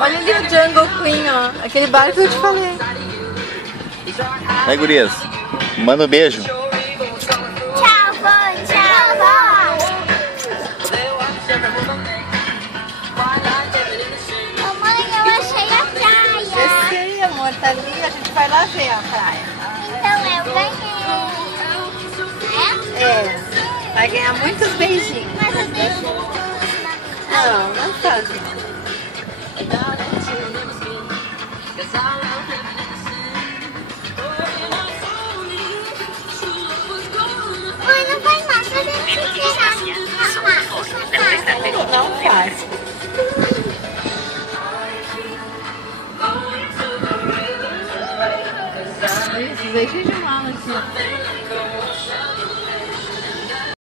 Olha ali o Jungle Queen, ó. Aquele bar que eu te falei. Aí, gurias. Manda um beijo. Tchau, vó. Tchau, vó. Mamãe, eu achei a praia. Eu sei, amor. Tá ali. A gente vai lá ver a praia. Então eu ganhei. É. Vai ganhar muitos beijinhos. Mas eu deixo. Não, não faz. Mãe, não vai mais. Vai ter que tirar. Não faz. Isso, beijinho de mala aqui, ó.